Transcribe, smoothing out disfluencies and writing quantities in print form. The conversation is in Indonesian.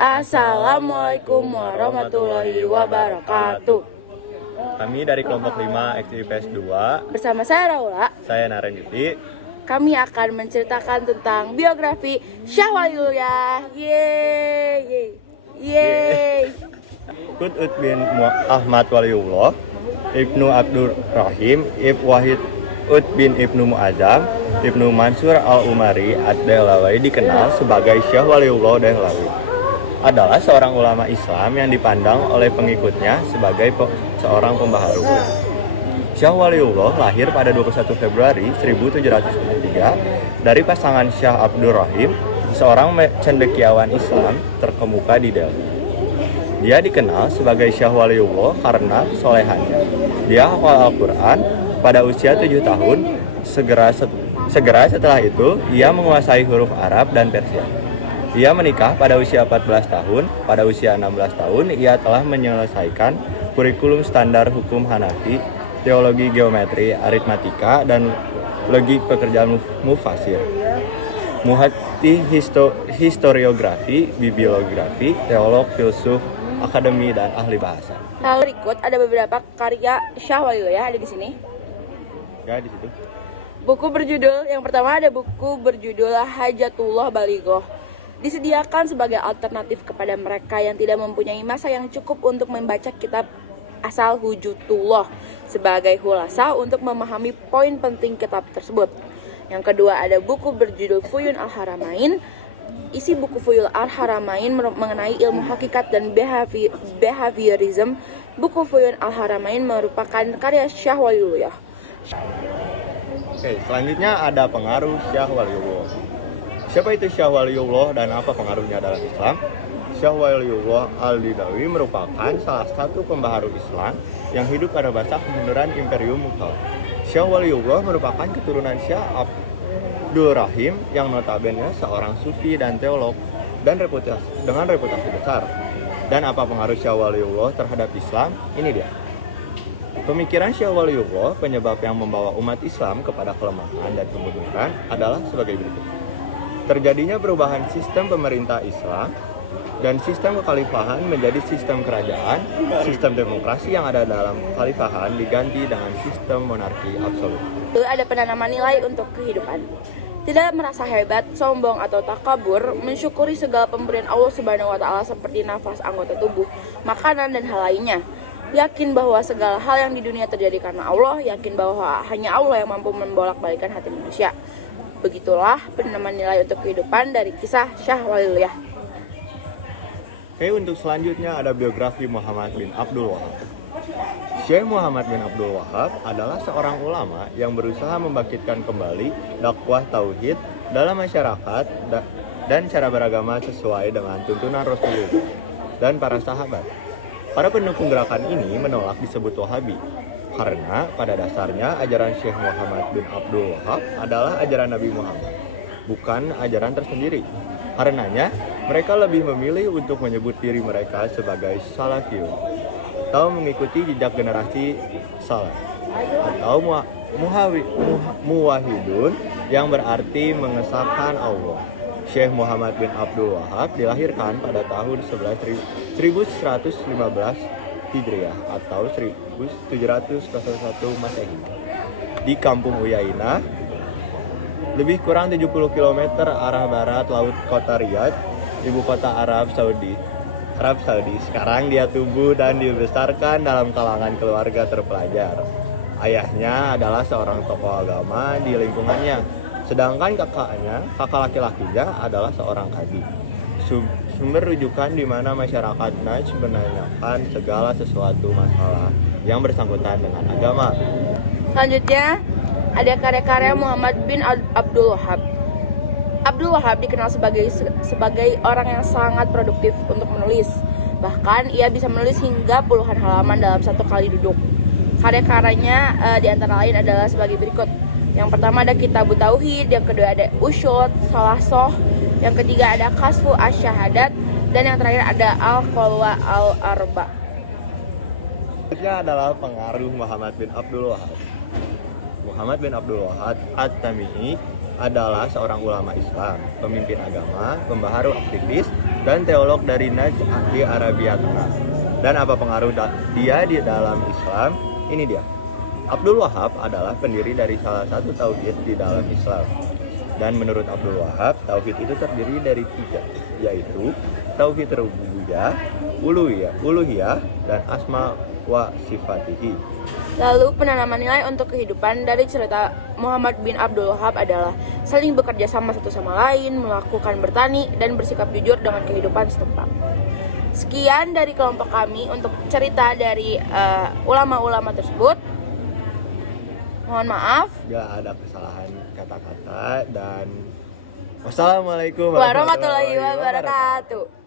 Assalamualaikum warahmatullahi wabarakatuh. Kami dari kelompok 5 XIPS 2. Bersama saya Raula, Saya Narenjuti. kami akan menceritakan tentang biografi Syah Waliullah. Yeay, yeay. Qutb bin Ahmad Waliullah, Ibnu Abdur Rahim, Wahid bin Ibnu Mu'azzam, Ibnu Mansur Al-Umari Ad-Dahlawi dikenal sebagai Syah Waliullah Dahlawi. Adalah seorang ulama Islam yang dipandang oleh pengikutnya sebagai seorang pembaharu. Syah Waliullah lahir pada 21 Februari 1703 dari pasangan Syah Abdur Rahim, seorang cendekiawan Islam terkemuka di Delhi. Dia dikenal sebagai Syah Waliullah karena solehannya. Dia hafal Al-Quran pada usia 7 tahun. Segera setelah itu, ia menguasai huruf Arab dan Persia. Ia menikah pada usia 14 tahun. Pada usia 16 tahun, ia telah menyelesaikan kurikulum standar hukum Hanafi, teologi geometri, aritmatika, dan logi pekerjaan mufasir. Muhati historiografi, bibliografi, teolog, filsuf, akademi, dan ahli bahasa. Lalu berikut ada beberapa karya Syah Waliullah ada di sini. Ya, di situ. Buku berjudul, yang pertama ada buku berjudul Hajatullah Balighoh. Disediakan sebagai alternatif kepada mereka yang tidak mempunyai masa yang cukup untuk membaca kitab asal Hujjatullah sebagai khulasa untuk memahami poin penting kitab tersebut. Yang kedua ada buku berjudul Fuyun Al-Haramain. Isi buku Fuyun Al-Haramain mengenai ilmu hakikat dan behaviorism. Buku Fuyun Al-Haramain merupakan karya Syah Waliullah. Oke, selanjutnya ada pengaruh Syah Waliullah. Siapa itu Syah Waliullah dan apa pengaruhnya dalam Islam? Syah Waliullah Al-Dahlawi merupakan salah satu pembaharu Islam yang hidup pada masa kemunduran Imperium Mughal. Syah Waliullah merupakan keturunan Syah Abdur Rahim yang notabene seorang sufi dan teolog dengan reputasi besar. Dan apa pengaruh Syah Waliullah terhadap Islam? Ini dia. Pemikiran Syah Waliullah, penyebab yang membawa umat Islam kepada kelemahan dan kemunduran adalah sebagai berikut. Terjadinya perubahan sistem pemerintah Islam dan sistem kekhalifahan menjadi sistem kerajaan. Sistem demokrasi yang ada dalam kekhalifahan diganti dengan sistem monarki absolut. Ada penanaman nilai untuk kehidupan. Tidak merasa hebat, sombong, atau takabur, mensyukuri segala pemberian Allah Subhanahu wa Ta'ala seperti nafas, anggota tubuh, makanan, dan hal lainnya. Yakin bahwa segala hal yang di dunia terjadi karena Allah, yakin bahwa hanya Allah yang mampu membolak-balikan hati manusia. Begitulah penanaman nilai untuk kehidupan dari kisah Syah Waliullah. Oke, untuk selanjutnya ada biografi Muhammad bin Abdul Wahab. Syekh Muhammad bin Abdul Wahab adalah seorang ulama yang berusaha membangkitkan kembali dakwah tauhid dalam masyarakat dan cara beragama sesuai dengan tuntunan Rasulullah dan para sahabat. Para pendukung gerakan ini menolak disebut Wahabi karena pada dasarnya ajaran Syekh Muhammad bin Abdul Wahab adalah ajaran Nabi Muhammad, bukan ajaran tersendiri. Karenanya, mereka lebih memilih untuk menyebut diri mereka sebagai Salafiyun atau mengikuti jejak generasi Salaf, atau Muwahhidun yang berarti mengesahkan Allah. Syekh Muhammad bin Abdul Wahab dilahirkan pada tahun 1115 Hijriah atau 1701 Masehi di Kampung Uyainah, lebih kurang 70 km arah barat laut kota Riyadh, ibu kota Arab Saudi. Sekarang dia tumbuh dan dibesarkan dalam kalangan keluarga terpelajar. Ayahnya adalah seorang tokoh agama di lingkungannya, sedangkan kakak laki-lakinya adalah seorang kadi. Sumber rujukan di mana masyarakat Najd menanyakan segala sesuatu masalah yang bersangkutan dengan agama. Selanjutnya ada karya-karya Muhammad bin Abdul Wahab. Abdul Wahab dikenal sebagai orang yang sangat produktif untuk menulis. Bahkan ia bisa menulis hingga puluhan halaman dalam satu kali duduk. Karya-karyanya di antara lain adalah sebagai berikut. Yang pertama ada Kitabut Tauhid, yang kedua ada Ushul Salasoh, yang ketiga ada Kasfu Asy-Syahadat, dan yang terakhir ada Al-Qalwa Al-Arba. Selanjutnya adalah pengaruh Muhammad bin Abdul Wahab. Muhammad bin Abdul Wahab At-Tami'i adalah seorang ulama Islam, pemimpin agama, pembaharu aktivis, dan teolog dari Najd di Arabia Tengah. Dan apa pengaruh dia di dalam Islam? Ini dia. Abdul Wahab adalah pendiri dari salah satu tauhid di dalam Islam. Dan menurut Abdul Wahab, tauhid itu terdiri dari 3, yaitu tauhid rububiyah, uluhiyah, dan asma wa sifatihi. Lalu penanaman nilai untuk kehidupan dari cerita Muhammad bin Abdul Wahab adalah saling bekerja sama satu sama lain, melakukan bertani, dan bersikap jujur dengan kehidupan setempat. Sekian dari kelompok kami untuk cerita dari ulama-ulama tersebut. Mohon maaf. Gak ada kesalahan kata-kata dan wassalamualaikum Warahmatullahi wabarakatuh.